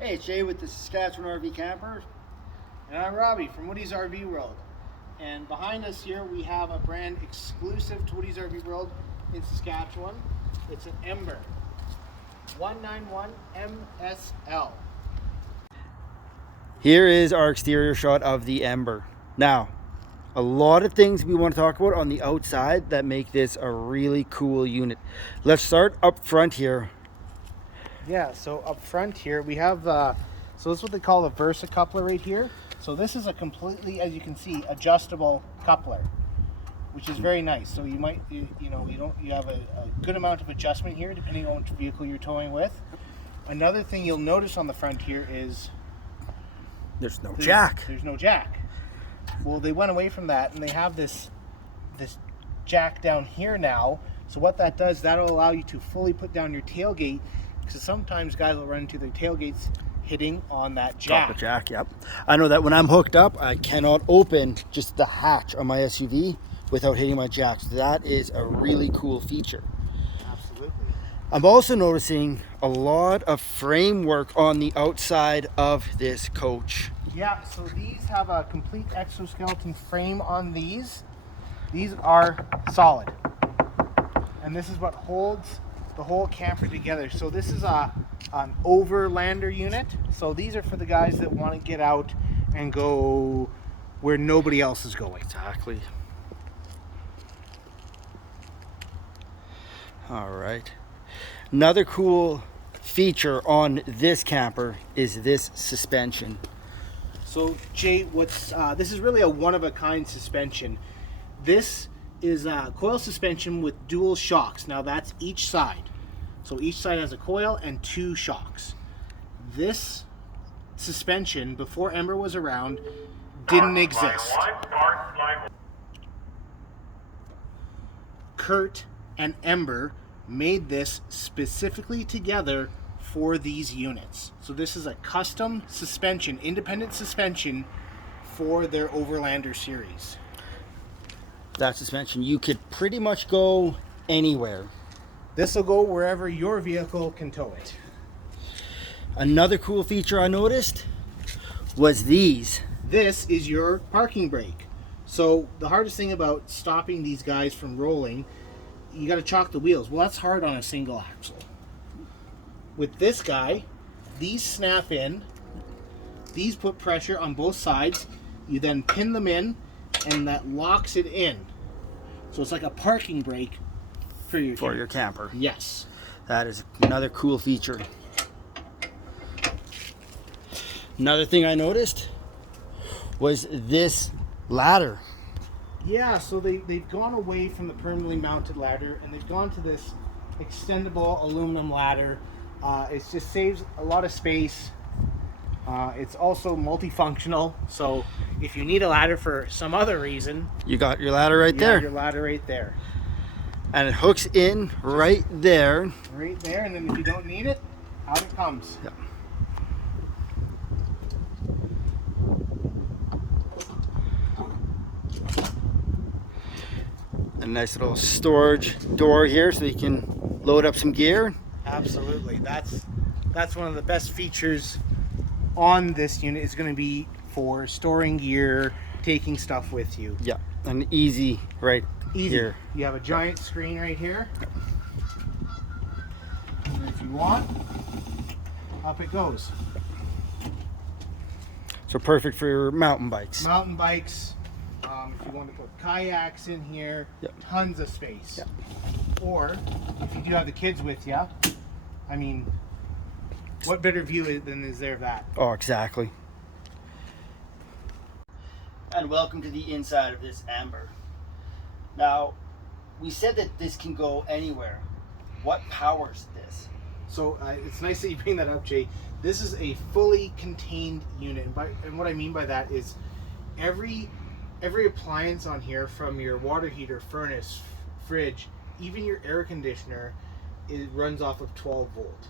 Hey, it's Jay with the Saskatchewan RV Camper. And I'm Robbie from Woody's RV World. And behind us here we have a brand exclusive to Woody's RV World in Saskatchewan. It's an Ember 191 MSL. Here is our exterior shot of the Ember. Now, a lot of things we want to talk about on the outside that make this a really cool unit. Let's start up front here. Yeah, so up front here we have, so this is what they call a Versa coupler right here. So this is a completely, as you can see, adjustable coupler, which is very nice. So you might, you have a good amount of adjustment here depending on which vehicle you're towing with. Another thing you'll notice on the front here is There's no jack. There's no jack. Well, they went away from that and they have this jack down here now. So what that does, that'll allow you to fully put down your tailgate, because sometimes guys will run into their tailgates hitting on that jack. Top of jack, yep. I know that when I'm hooked up, I cannot open just the hatch on my SUV without hitting my jack. So that is a really cool feature. Absolutely. I'm also noticing a lot of framework on the outside of this coach. Yeah, so these have a complete exoskeleton frame on these. These are solid. And this is what holds the whole camper together. So this is an Overlander unit. So these are for the guys that want to get out and go where nobody else is going. Exactly. All right. Another cool feature on this camper is this suspension. So Jay, this is really a one-of-a-kind suspension. This is a coil suspension with dual shocks. Now that's each side. So each side has a coil and two shocks. This suspension, before Ember was around, didn't exist. Kurt and Ember made this specifically together for these units. So this is a custom suspension, independent suspension for their Overlander series. That suspension, you could pretty much go anywhere. This will go wherever your vehicle can tow it. Another cool feature I noticed was these. This is your parking brake. So the hardest thing about stopping these guys from rolling, you got to chock the wheels. Well, that's hard on a single axle. With this guy, these snap in. These put pressure on both sides. You then pin them in, and that locks it in. So it's like a parking brake for your camper. Yes. That is another cool feature. Another thing I noticed was this ladder. Yeah, so they've gone away from the permanently mounted ladder and they've gone to this extendable aluminum ladder. It just saves a lot of space. It's also multifunctional, so if you need a ladder for some other reason, you got your ladder right there. Have your ladder right there. And it hooks in right there. Right there, and then if you don't need it, out it comes. Yep. A nice little storage door here so you can load up some gear. Absolutely. That's one of the best features on this unit, is going to be for storing gear, taking stuff with you. Yeah, and easy right here. You have a giant screen right here. And if you want, up it goes. So perfect for your mountain bikes. Mountain bikes. If you want to put kayaks in here, yep. Tons of space. Yep. Or if you do have the kids with you, I mean, what better view than is there of that? Oh, exactly. And welcome to the inside of this Ember. Now, we said that this can go anywhere. What powers this? So it's nice that you bring that up, Jay. This is a fully contained unit, and what I mean by that is every appliance on here, from your water heater, furnace, fridge, even your air conditioner, it runs off of 12 volt.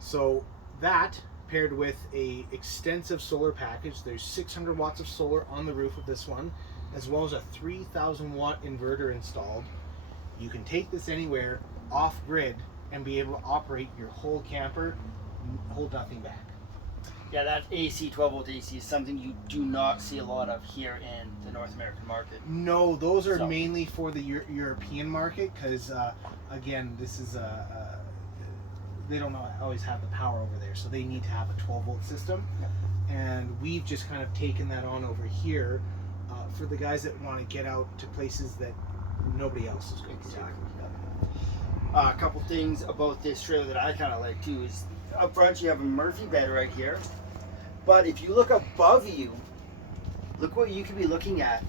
So that, paired with a extensive solar package, there's 600 watts of solar on the roof of this one, as well as a 3,000 watt inverter installed. You can take this anywhere off grid and be able to operate your whole camper, hold nothing back. Yeah, that AC, 12 volt AC is something you do not see a lot of here in the North American market. No, those are So- mainly for the European market because, again, this is they don't always have the power over there, so they need to have a 12 volt system. Yep. And we've just kind of taken that on over here for the guys that want to get out to places that nobody else is going Exactly. A couple things about this trailer that I kind of like too is up front you have a Murphy bed right here, but if you look above you, look what you could be looking at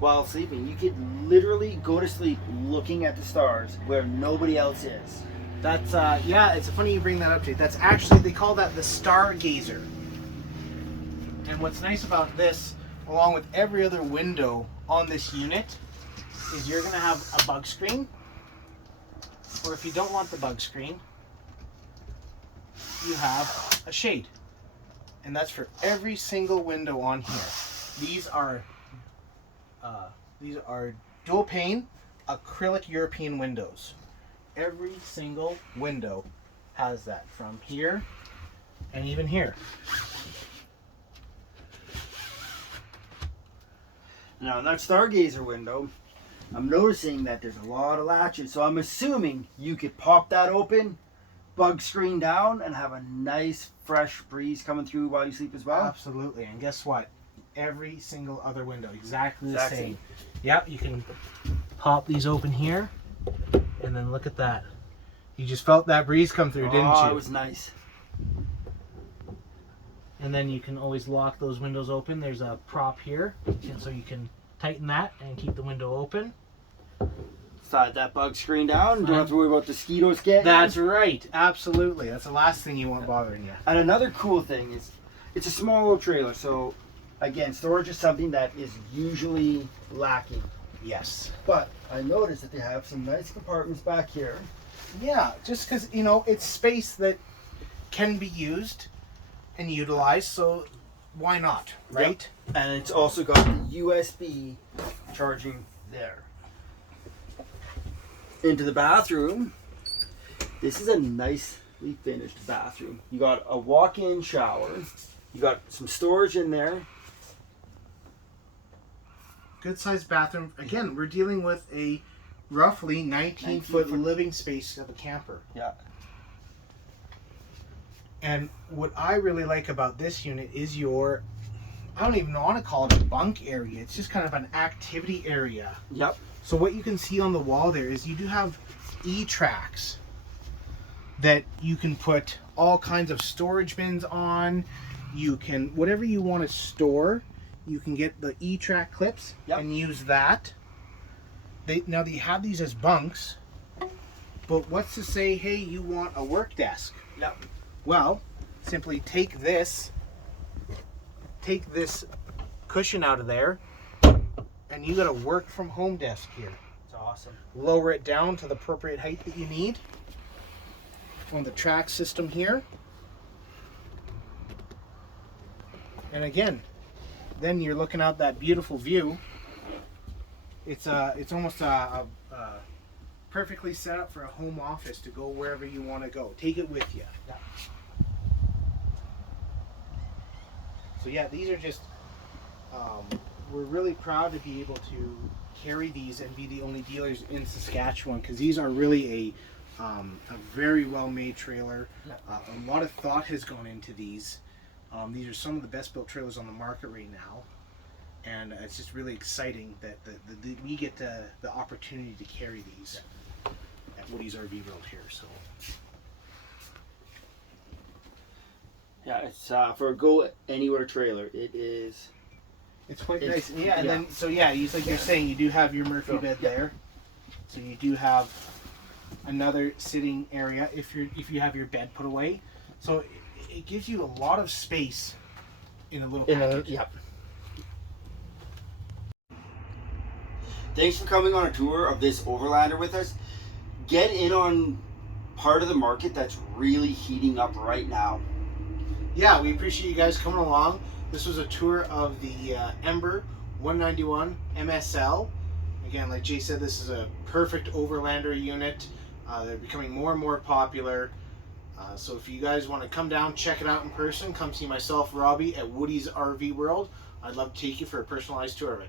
while sleeping. You could literally go to sleep looking at the stars where nobody else is. That's yeah, it's funny you bring that up, Jay. That's actually, they call that the stargazer. And what's nice about this, along with every other window on this unit, is you're gonna have a bug screen. Or if you don't want the bug screen, you have a shade. And that's for every single window on here. These are dual pane acrylic European windows. Every single window has that, from here and even here. Now in that stargazer window, I'm noticing that there's a lot of latches, so I'm assuming you could pop that open, bug screen down, and have a nice fresh breeze coming through while you sleep as well. Absolutely. And guess what? Every single other window, exactly the Exact same. same. Yep, you can pop these open here, and then look at that. You just felt that breeze come through, didn't Oh, you? it was nice. And then you can always lock those windows open. There's a prop here, and so you can tighten that and keep the window open. Slide that bug screen down. Don't have to worry about mosquitoes getting. That's right. Absolutely. That's the last thing you want bothering you. And another cool thing is, it's a small little trailer, so again, storage is something that is usually lacking. Yes. But I noticed that they have some nice compartments back here. Yeah, just because, you know, it's space that can be used and utilized, so why not, right? Yep. And it's also got the USB charging there. Into the bathroom. This is a nicely finished bathroom. You got a walk-in shower. You got some storage in there. Good sized bathroom. Again, we're dealing with a roughly 19-foot living space of a camper. Yeah. And what I really like about this unit is your, I don't even want to call it a bunk area. It's just kind of an activity area. Yep. So what you can see on the wall there is you do have E-tracks that you can put all kinds of storage bins on. You can, whatever you want to store, you can get the E-track clips and use that. Now they have these as bunks, but what's to say, hey, you want a work desk? Yep. Well, simply take this cushion out of there, and you got a work from home desk here. It's awesome. Lower it down to the appropriate height that you need on the track system here. And again, then you're looking out that beautiful view. It's almost a perfectly set up for a home office to go wherever you want to go. Take it with you. Yeah. So yeah, these are just, we're really proud to be able to carry these and be the only dealers in Saskatchewan, because these are really a very well made trailer. A lot of thought has gone into these. These are some of the best built trailers on the market right now. And it's just really exciting that we get the opportunity to carry these at Woody's RV World here. So Yeah, it's for a go anywhere trailer. It is. it's quite It's- nice. Yeah, and then so yeah, you like you're saying, you do have your Murphy bed there. So you do have another sitting area if you have your bed put away. So it gives you a lot of space in a little package. Yep. Thanks for coming on a tour of this Overlander with us. Get in on part of the market that's really heating up right now. Yeah, we appreciate you guys coming along. This was a tour of the Ember 191 MSL. Again, like Jay said, this is a perfect Overlander unit. They're becoming more and more popular. So if you guys want to come down, check it out in person, come see myself, Robbie, at Woody's RV World. I'd love to take you for a personalized tour of it.